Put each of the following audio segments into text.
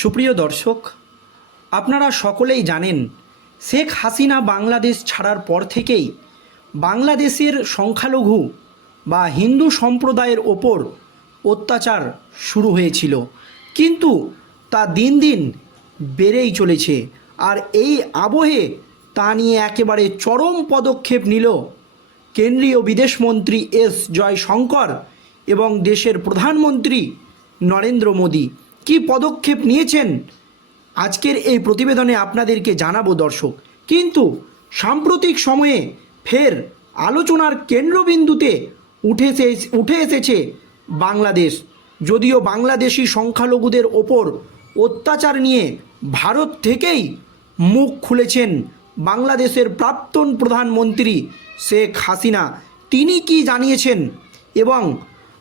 সুপ্রিয় দর্শক, আপনারা সকলেই জানেন শেখ হাসিনা বাংলাদেশ ছাড়ার পর থেকেই বাংলাদেশের সংখ্যালঘু বা হিন্দু সম্প্রদায়ের ওপর অত্যাচার শুরু হয়েছিল, কিন্তু তা দিন দিন বেড়েই চলেছে। আর এই আবহে তা নিয়ে একেবারে চরম পদক্ষেপ নিল কেন্দ্রীয় বিদেশমন্ত্রী এস জয়শঙ্কর এবং দেশের প্রধানমন্ত্রী নরেন্দ্র মোদী। কী পদক্ষেপ নিয়েছেন আজকের এই প্রতিবেদনে আপনাদেরকে জানাবো দর্শক। কিন্তু সাম্প্রতিক সময়ে ফের আলোচনার কেন্দ্রবিন্দুতে উঠে এসেছে বাংলাদেশ। যদিও বাংলাদেশি সংখ্যালঘুদের ওপর অত্যাচার নিয়ে ভারত থেকেই মুখ খুলেছেন বাংলাদেশের প্রাক্তন প্রধানমন্ত্রী শেখ হাসিনা। তিনি কি জানিয়েছেন এবং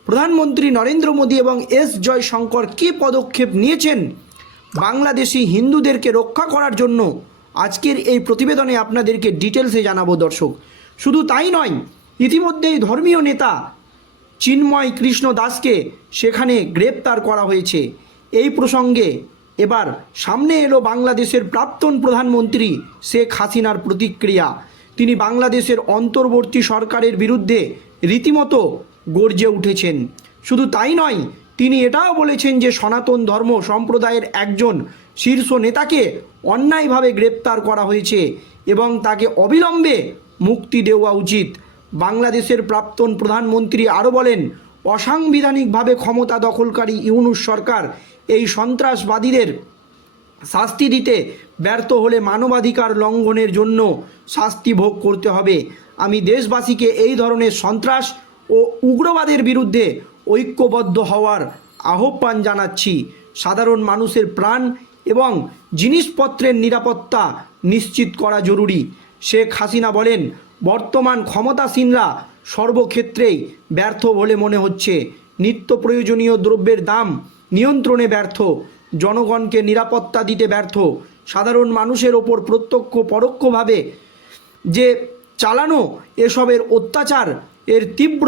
প্রধানমন্ত্রী নরেন্দ্র মোদী এবং এস জয়শঙ্কর কী পদক্ষেপ নিয়েছেন বাংলাদেশি হিন্দুদেরকে রক্ষা করার জন্য, আজকের এই প্রতিবেদনে আপনাদেরকে ডিটেলসে জানাবো দর্শক। শুধু তাই নয়, ইতিমধ্যেই ধর্মীয় নেতা চিন্ময় কৃষ্ণ দাসকে সেখানে গ্রেপ্তার করা হয়েছে। এই প্রসঙ্গে এবার সামনে এলো বাংলাদেশের প্রাক্তন প্রধানমন্ত্রী শেখ হাসিনার প্রতিক্রিয়া। তিনি বাংলাদেশের অন্তর্বর্তী সরকারের বিরুদ্ধে রীতিমতো গর্জে উঠেছেন। শুধু তাই নয়, তিনি এটাও বলেছেন যে সনাতন ধর্ম সম্প্রদায়ের একজন শীর্ষ নেতাকে অন্যায়ভাবে গ্রেপ্তার করা হয়েছে এবং তাকে অবিলম্বে মুক্তি দেওয়া উচিত। বাংলাদেশের প্রাক্তন প্রধানমন্ত্রী আরও বলেন, অসাংবিধানিকভাবে ক্ষমতা দখলকারী ইউনূস সরকার এই সন্ত্রাসবাদীদের শাস্তি দিতে ব্যর্থ হলে মানবাধিকার লঙ্ঘনের জন্য শাস্তি ভোগ করতে হবে। আমি দেশবাসীকে এই ধরনের সন্ত্রাস ও উগ্রবাদের বিরুদ্ধে ঐক্যবদ্ধ হওয়ার আহ্বান জানাচ্ছি। সাধারণ মানুষের প্রাণ এবং জিনিসপত্রের নিরাপত্তা নিশ্চিত করা জরুরি। শেখ হাসিনা বলেন, বর্তমান ক্ষমতাসীনরা সর্বক্ষেত্রেই ব্যর্থ বলে মনে হচ্ছে। নিত্য প্রয়োজনীয় দ্রব্যের দাম নিয়ন্ত্রণে ব্যর্থ, জনগণকে নিরাপত্তা দিতে ব্যর্থ, সাধারণ মানুষের ওপর প্রত্যক্ষ পরোক্ষভাবে যে চালানো এসবের অত্যাচার এর তীব্র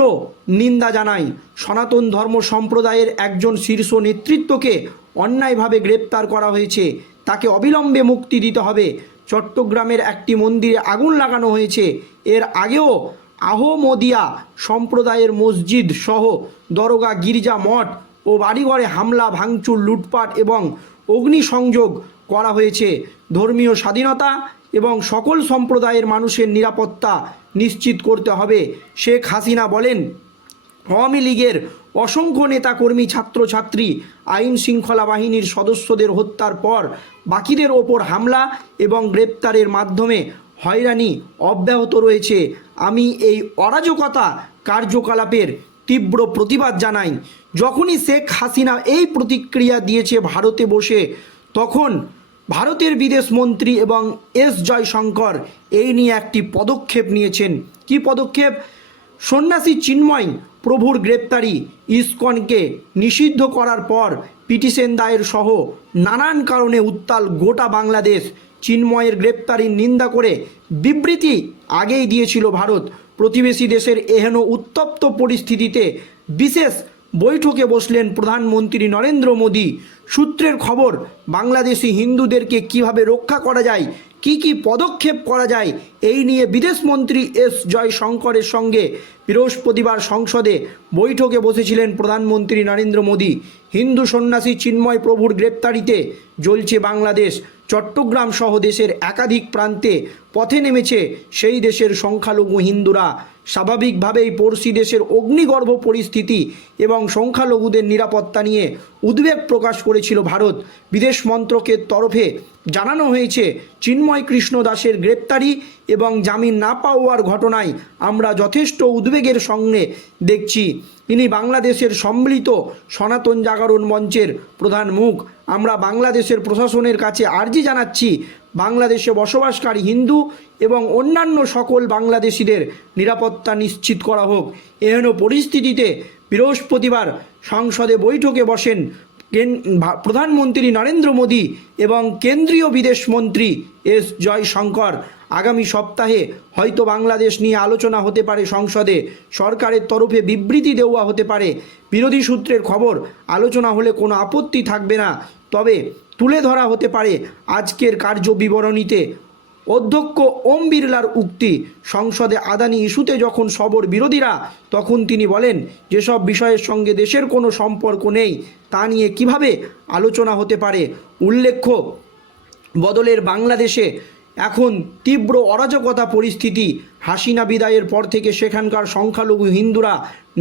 নিন্দা জানাই। সনাতন ধর্ম সম্প্রদায়ের একজন শীর্ষ নেতৃত্বকে অন্যায়ভাবে গ্রেপ্তার করা হয়েছে, তাকে অবিলম্বে মুক্তি দিতে হবে। চট্টগ্রামের একটি মন্দিরে আগুন লাগানো হয়েছে। এর আগেও আহমদিয়া সম্প্রদায়ের মসজিদ সহ দরগা, গির্জা, মঠ ও বাড়িঘরে হামলা, ভাঙচুর, লুটপাট এবং অগ্নিসংযোগ করা হয়েছে। ধর্মীয় স্বাধীনতা এবং সকল সম্প্রদায়ের মানুষের নিরাপত্তা নিশ্চিত করতে হবে। শেখ হাসিনা বলেন, আওয়ামী লীগের অসংখ্য নেতাকর্মী, ছাত্রছাত্রী, আইন শৃঙ্খলা বাহিনীর সদস্যদের হত্যার পর বাকিদের ওপর হামলা এবং গ্রেপ্তারের মাধ্যমে হয়রানি অব্যাহত রয়েছে। আমি এই অরাজকতা কার্যকলাপের তীব্র প্রতিবাদ জানাই। যখনই শেখ হাসিনা এই প্রতিক্রিয়া দিয়েছে ভারতে বসে, তখন ভারতের বিদেশমন্ত্রী এবং এস জয়শঙ্কর এই নিয়ে একটি পদক্ষেপ নিয়েছেন। কি পদক্ষেপ? সন্ন্যাসী চিন্ময় প্রভুর গ্রেপ্তারি, ইসকনকে নিষিদ্ধ করার পর পিটিশন দায়ের সহ নানান কারণে উত্তাল গোটা বাংলাদেশ। চিন্ময়ের গ্রেপ্তারির নিন্দা করে বিবৃতি আগেই দিয়েছিল ভারত। প্রতিবেশী দেশের এহেন উত্তপ্ত পরিস্থিতিতে বিশেষ বৈঠকে বসলেন প্রধানমন্ত্রী নরেন্দ্র মোদী। সূত্রের খবর, বাংলাদেশি হিন্দুদেরকে কিভাবে রক্ষা করা যায়, কি কি পদক্ষেপ করা যায়, এই নিয়ে বিদেশমন্ত্রী এস জয়শঙ্করের সঙ্গে বৃহস্পতিবার সংসদে বৈঠকে বসেছিলেন প্রধানমন্ত্রী নরেন্দ্র মোদী। হিন্দু সন্ন্যাসী চিন্ময় প্রভুর গ্রেপ্তারিতে জ্বলছে বাংলাদেশ। চট্টগ্রাম সহ দেশের একাধিক প্রান্তে পথে নেমেছে সেই দেশের সংখ্যালঘু হিন্দুরা। স্বাভাবিকভাবেই পড়শি দেশের অগ্নিগর্ভ পরিস্থিতি এবং সংখ্যালঘুদের নিরাপত্তা নিয়ে উদ্বেগ প্রকাশ করেছিল ভারত। বিদেশ মন্ত্রকের তরফে জানানো হয়েছে, চিন্ময় কৃষ্ণ দাসের গ্রেপ্তারি এবং জামিন না পাওয়ার ঘটনায় আমরা যথেষ্ট উদ্বেগের সঙ্গে দেখছি। ইনি বাংলাদেশের সম্মিলিত সনাতন জাগরণ মঞ্চের প্রধান মুখ। আমরা বাংলাদেশের প্রশাসনের কাছে আর্জি জানাচ্ছি, বাংলাদেশে বসবাসকারী হিন্দু এবং অন্যান্য সকল বাংলাদেশিদের নিরাপত্তা নিশ্চিত করা হোক। এহেন পরিস্থিতিতে বৃহস্পতিবার সংসদে বৈঠকে বসেন প্রধানমন্ত্রী নরেন্দ্র মোদী এবং কেন্দ্রীয় বিদেশমন্ত্রী এস জয়শঙ্কর। আগামী সপ্তাহে হয়তো বাংলাদেশ নিয়ে আলোচনা হতে পারে সংসদে, সরকারের তরফে বিবৃতি দেওয়া হতে পারে। বিরোধী সূত্রের খবর, আলোচনা হলে কোনো আপত্তি থাকবে না, তবে তুলে ধরা হতে পারে আজকের কার্যবিবরণীতে অধ্যক্ষ ওম বিড়লার উক্তি। সংসদে আদানি ইস্যুতে যখন সবর বিরোধীরা, তখন তিনি বলেন যেসব বিষয়ের সঙ্গে দেশের কোনো সম্পর্ক নেই তা নিয়ে কিভাবে আলোচনা হতে পারে। উল্লেখ্য, বদলের বাংলাদেশে এখন তীব্র অরাজকতা পরিস্থিতি। হাসিনা বিদায়ের পর থেকে সেখানকার সংখ্যালঘু হিন্দুরা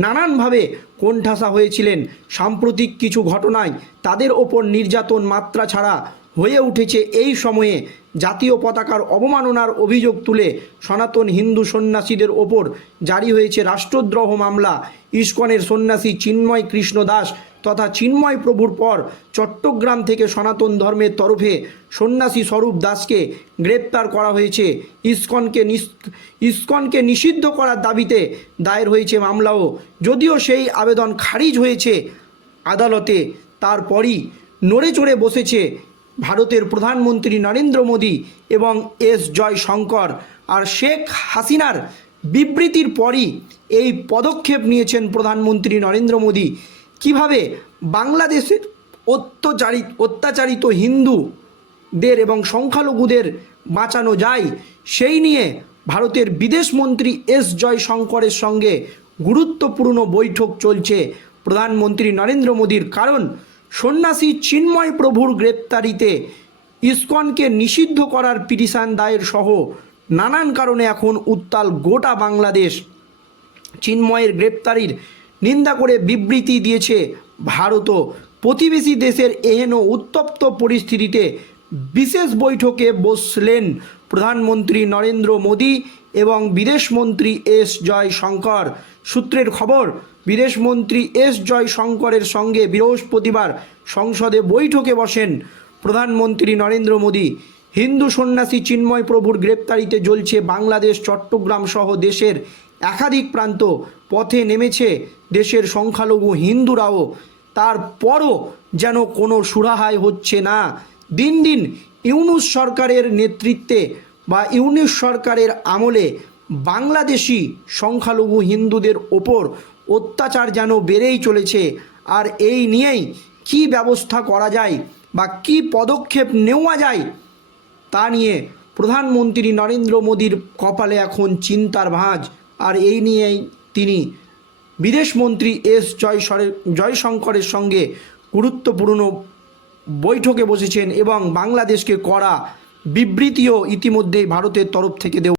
নানানভাবে কোণঠাসা হয়েছিলেন। সাম্প্রতিক কিছু ঘটনায় তাদের ওপর নির্যাতন মাত্রা ছাড়া হয়ে উঠেছে। এই সময়ে জাতীয় পতাকার অবমাননার অভিযোগ তুলে সনাতন হিন্দু সন্ন্যাসীদের ওপর জারি হয়েছে রাষ্ট্রদ্রোহ মামলা। ইস্কনের সন্ন্যাসী চিন্ময় কৃষ্ণ দাস তথা চিন্ময় প্রভুর পর চট্টগ্রাম থেকে সনাতন ধর্মের তরফে সন্ন্যাসী স্বরূপ দাসকে গ্রেপ্তার করা হয়েছে। ইস্কনকে নিষিদ্ধ করার দাবিতে দায়ের হয়েছে মামলাও। যদিও সেই আবেদন খারিজ হয়েছে আদালতে, তারপরই নড়ে চড়ে বসেছে ভারতের প্রধানমন্ত্রী নরেন্দ্র মোদী এবং এস জয়শঙ্কর। আর শেখ হাসিনার বিবৃতির পরই এই পদক্ষেপ নিয়েছেন প্রধানমন্ত্রী নরেন্দ্র মোদী। কিভাবে বাংলাদেশের অত্যাচারিত হিন্দুদের এবং সংখ্যালঘুদের বাঁচানো যায়, সেই নিয়ে ভারতের বিদেশমন্ত্রী এস জয়শঙ্করের সঙ্গে গুরুত্বপূর্ণ বৈঠক চলছে প্রধানমন্ত্রী নরেন্দ্র মোদীর। কারণ সন্ন্যাসী চিন্ময় প্রভুর গ্রেপ্তারিতে ইস্কনকে নিষিদ্ধ করার পিটিশন দায়ের সহ নানান কারণে এখন উত্তাল গোটা বাংলাদেশ। চিন্ময়ের গ্রেপ্তারির নিন্দা করে বিবৃতি দিয়েছে ভারতও। প্রতিবেশী দেশের এহেন উত্তপ্ত পরিস্থিতিতে বিশেষ বৈঠকে বসলেন প্রধানমন্ত্রী নরেন্দ্র মোদী এবং বিদেশমন্ত্রী এস জয়শঙ্কর। সূত্রের খবর, বিদেশমন্ত্রী এস জয়শঙ্করের সঙ্গে বৃহস্পতিবার সংসদে বৈঠকে বসেন প্রধানমন্ত্রী নরেন্দ্র মোদী। হিন্দু সন্ন্যাসী চিন্ময় প্রভুর গ্রেপ্তারিতে জ্বলছে বাংলাদেশ। চট্টগ্রাম সহ দেশের একাধিক প্রান্ত পথে নেমেছে দেশের সংখ্যালঘু হিন্দুরাও। তারপরও যেন কোনো সুরাহাই হচ্ছে না। দিন দিন ইউনূস সরকারের নেতৃত্বে বা ইউনূস সরকারের আমলে বাংলাদেশি সংখ্যালঘু হিন্দুদের ওপর অত্যাচার যেন বেড়েই চলেছে। আর এই নিয়েই কী ব্যবস্থা করা যায় বা কী পদক্ষেপ নেওয়া যায় তা নিয়ে প্রধানমন্ত্রী নরেন্দ্র মোদীর কপালে এখন চিন্তার ভাঁজ। আর এই নিয়েই তিনি বিদেশমন্ত্রী এস জয়শঙ্করের সঙ্গে গুরুত্বপূর্ণ বৈঠকে বসেছেন এবং বাংলাদেশকে কড়া বিবৃতিও ইতিমধ্যেই ভারতের তরফ থেকে দেওয়া